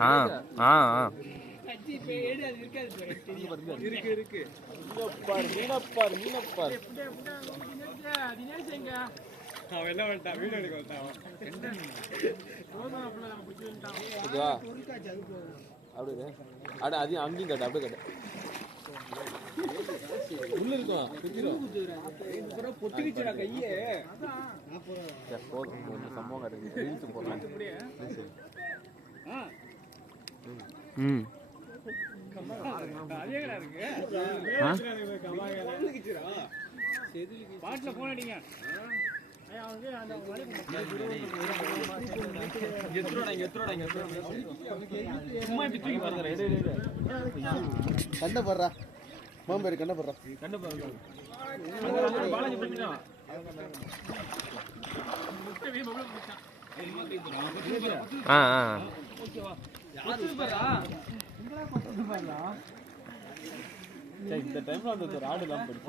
ஆ ஆ ஆ. மீனப்பார் மீனப்பார் மீனப்பார். ஓகேவா? அப்படியே அட அதையும் அங்கேயும் கட்டு அப்படியே கட்டு. உள்ள இருக்கும் சுத்திரும் சரி, போதும். இந்த சம்பவம் கட்டுங்க ரீல்ஸ் போடலாம். ம். கண்ணை போடுறா. மாம்பேரு கண்ணை போடுறா. ஆ ஆ. சரி, இந்த டைம்ல அந்த ஒரு ஆடு எல்லாம் போயிடுச்சு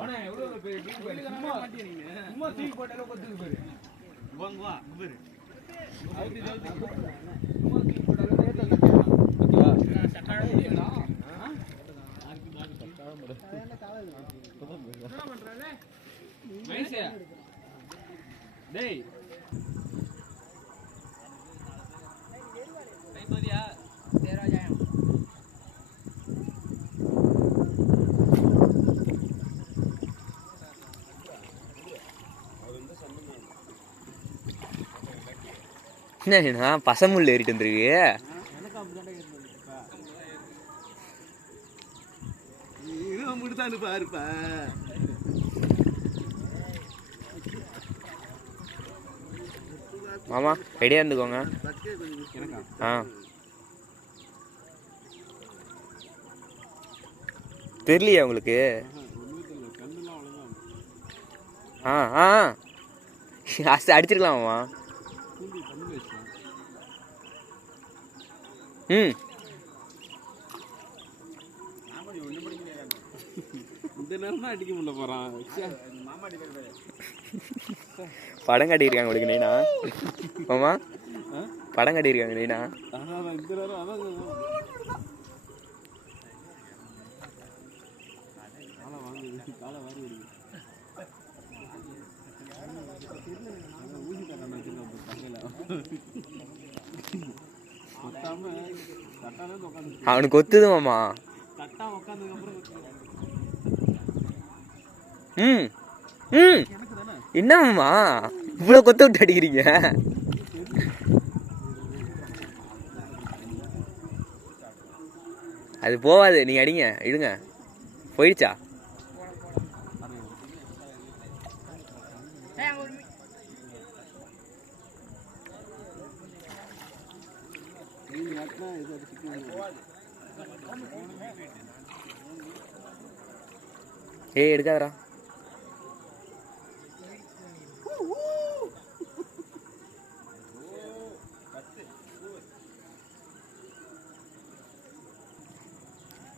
டேய் என்ன பசமுள்ள ஏறிட்டு வந்திருக்கு. மாமா ரெடியாக இருந்துக்கோங்க. ஆ. தெரியலையா உங்களுக்கு? ஆ ஆ அடிச்சிருக்கலாமா? ம் இந்த நேரம் அடிக்க முடியல ச்சே. படம் காட்டியிருக்காங்க உங்களுக்கு நைனா மாமா? படம் காட்டியிருக்காங்க நைனா இந்த நேரம் அதான். காலை வாங்குது காலை வாங்கி அவனுக்கு ஒத்துது மாமா. ம் ம். என்ன மாமா? இவ்வளோ கொத்த விட்டு அடிக்கிறீங்க? அது போவாது நீங்க அடிங்க. இடுங்க போயிடுச்சா நீ நட்டினா இது அடிச்சுட்டு ஏய் எடுக்காதரா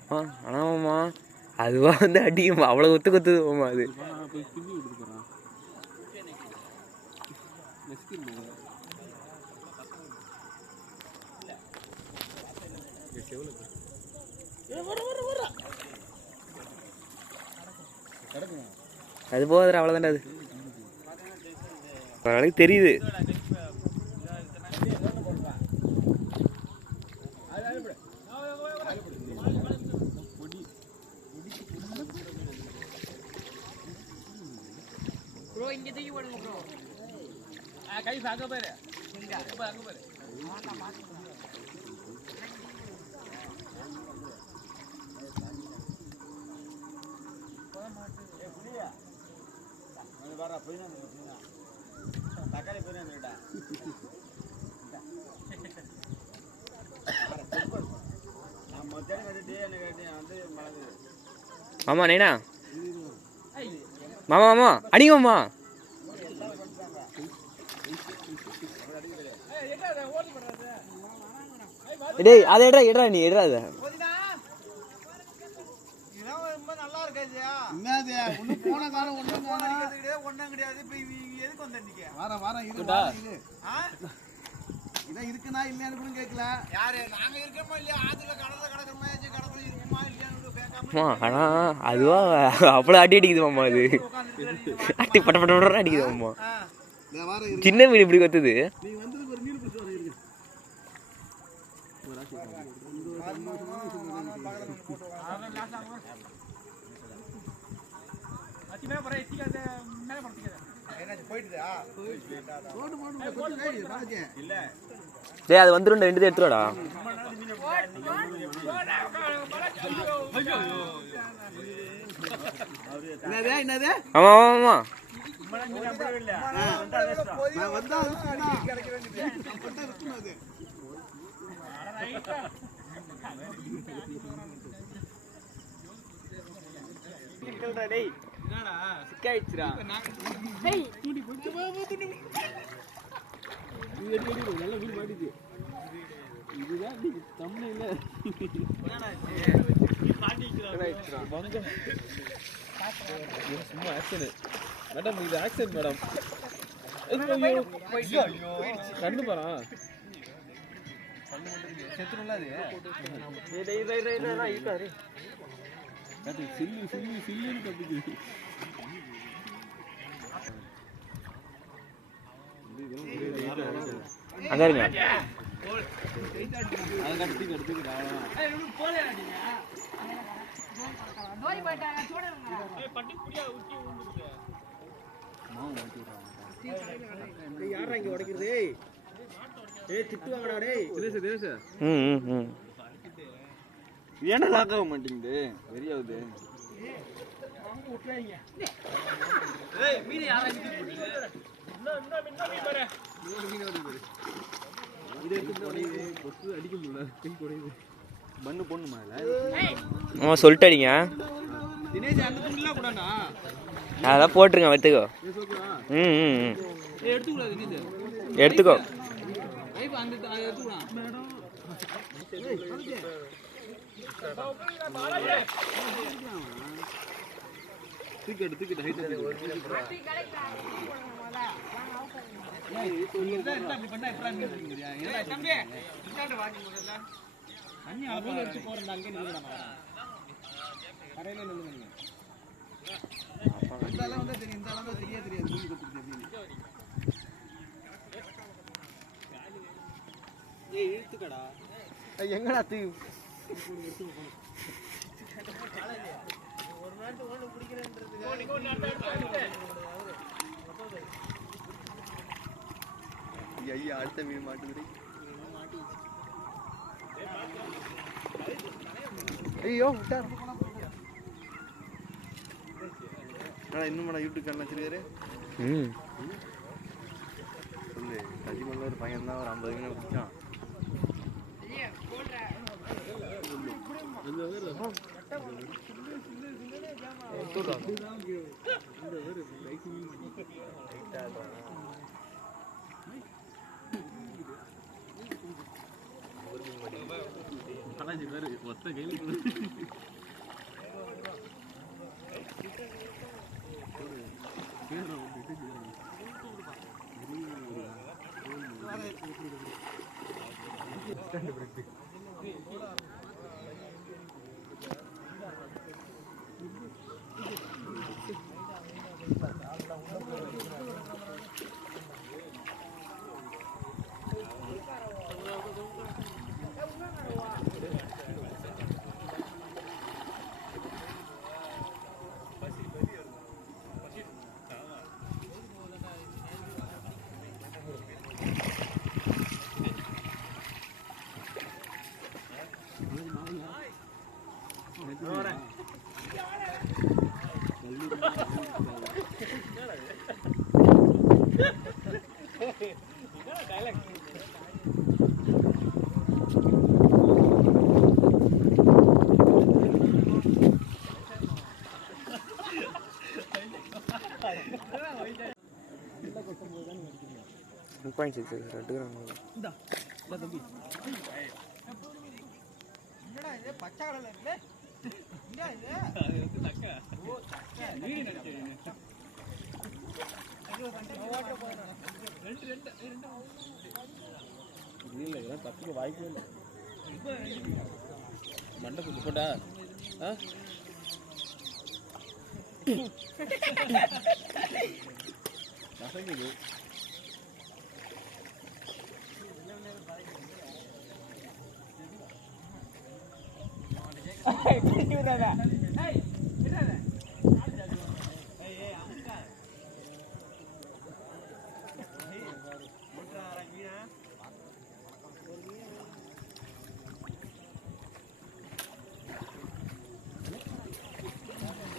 ஆ ஆமாம்மா அதுவா வந்து அடிக்கும்? அவ்வளோ கொத்து கொத்துது அது. அது போகுதுடா அவ்வளோதான்டா அது. ஓரளவுக்கு தெரியுது. கை அங்க பாரு அங்க பாரு அங்க பாரு மாமா நைனா? மாமா மாமா அடிங்க மாமா. டேய் அதை எடுறா எடுறா நீ எடுறா அதை ரொம்ப நல்லா இருக்காது என்னது ஒண்ணு போன இதான் இருக்குனா இல்லையான்னு கூட கேட்கல யாரு நாங்க இருக்கோமா இல்லையா ஆத்துல கடல்ல கிடக்குறோமா கடற்கரை இருக்குமா இல்லையான்னு கேட்காம ஆனா அதுவா அவ்வளோ அடி அடிக்குது மாமா அது அட்டி பட்ட பட்ட பட்ட அடிக்குது மாமா சின்ன மீன் இப்படி கொத்துது நீ வந்ததுக்கு ஒரு நீர் பிடிச்சி வர இருக்கு போயிட்டுதா போட்டு போட்டு போட்டு கைடு ராஜே. இல்ல. டேய். அது வந்துடும் ரெண்டு தான் எடுத்துடா என்னது என்னது ஆமா ஆமா ஆமா நான் வந்தா அது சொன்னா. அப்பதான் இருக்கணும் அது. சும்மா ஆக்ஷன் மேடம் இது ஆக்ஷன் மேடம். கண்ணு பாரா சில்லு சில்லு சில்லுன்னு தப்பிக்குது அங்க இருங்க. அதை டேய், யார்றா இங்க உடைக்கிறது? ஏய் ஏய் திட்டுவாங்கடா டேய் தினேஷ் தினேஷ் ம் ம். ம் ஏன்டா லாக் ஆக மாட்டேங்குது? குறையுது மண்ணு ஆமா சொல்லிட்டு அடிங்க. அதான் போட்டுருங்க எடுத்துக்கோ ம் ம் தூக்கிட்டு இந்த அளவு தெரியும் இந்த அளவு வந்தா தெரியா தெரியாது மீன் கொத்துறது எங்கடா தூ ஐயா அடுத்த மீன் மாட்டுது ஐயோ விட்டார் இன்னும் யூடியூப் சேனல் வச்சிருக்காரு? ம். சொல்லு கஜிமல்ல ஒரு பையன் தான் ஒரு ஐம்பது மீன் பிடிச்சான் ஒத்த கையில் கண்டுபிடித்து Thank you. One point six எடுத்துக்கிறாங்க ரெண்டு கிராம் இல்லை இதெல்லாம் தப்புக்கு வாய்ப்பே இல்லை மண்டை குத்து போட்டா ஆ நசங்குது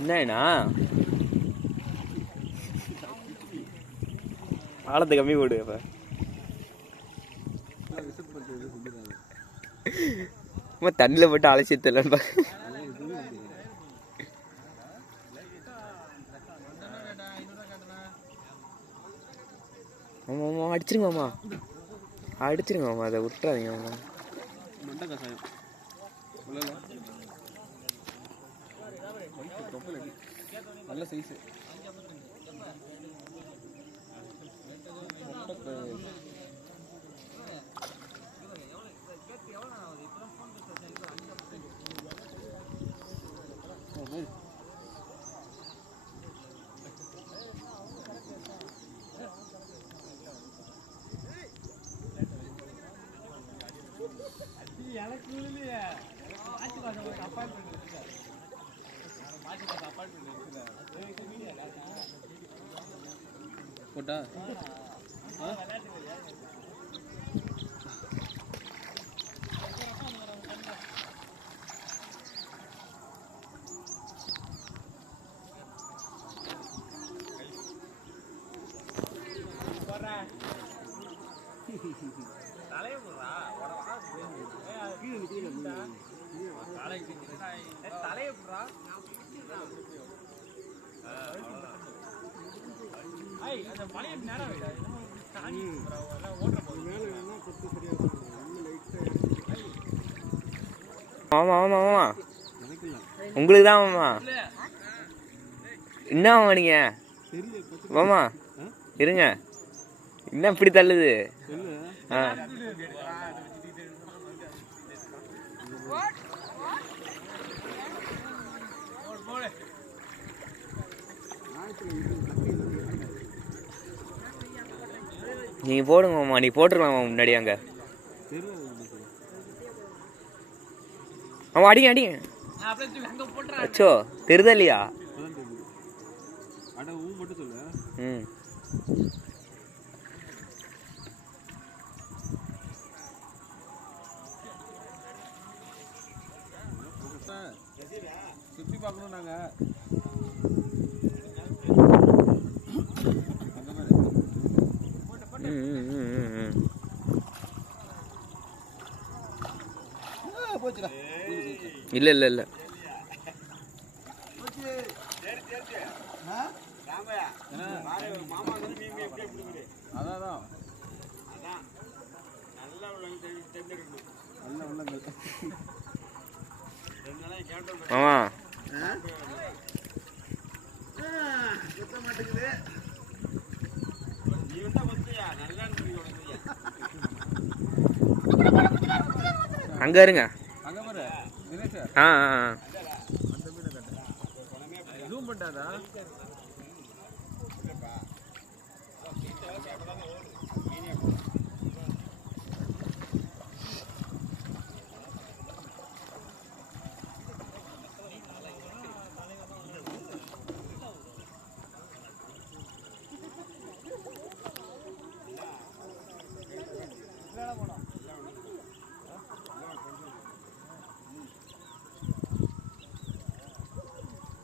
என்னண்ணா? ஆழத்தை கம்மி போடு அப்ப. சும்மா தண்ணியில் போட்டு அலசி தரலன்னு ஆமாம் ஆமாம் அடிச்சிருங்க மாமா. அடிச்சிருங்க மாமா. அதை விட்டுறாதீங்க மாமா. மண்டை கசாயம் உள்ளல தொப்பல் அடி நல்ல சைஸு போட்டா ஆ ஆமாம் ஆமாம் ஆமாம் உங்களுக்கு தான் மாமா. என்ன மாமா நீங்க? மாமா இருங்க. என்ன இப்படி தள்ளுது? ஆ. நீங்க போடுங்க மாமா நீ போட்டுருக்கலாம் முன்னாடி அங்க. ஆமா அடிங்க அடிங்க. அச்சோ தெரியுதா இல்லையா? ம். பார்க்கணும் நாங்க அங்க பாரு ம், ம், ம், ம், ம். போச்சுடா. இல்ல இல்ல இல்ல. அதான் அதான். நல்ல உள்ளங்கள் மாமா. சுத்த மாட்டேங்குது அங்க இருங்க. அங்க பாரு தினேஷ். ஆ ஆ ஆ. ஜூம் பண்ணாதா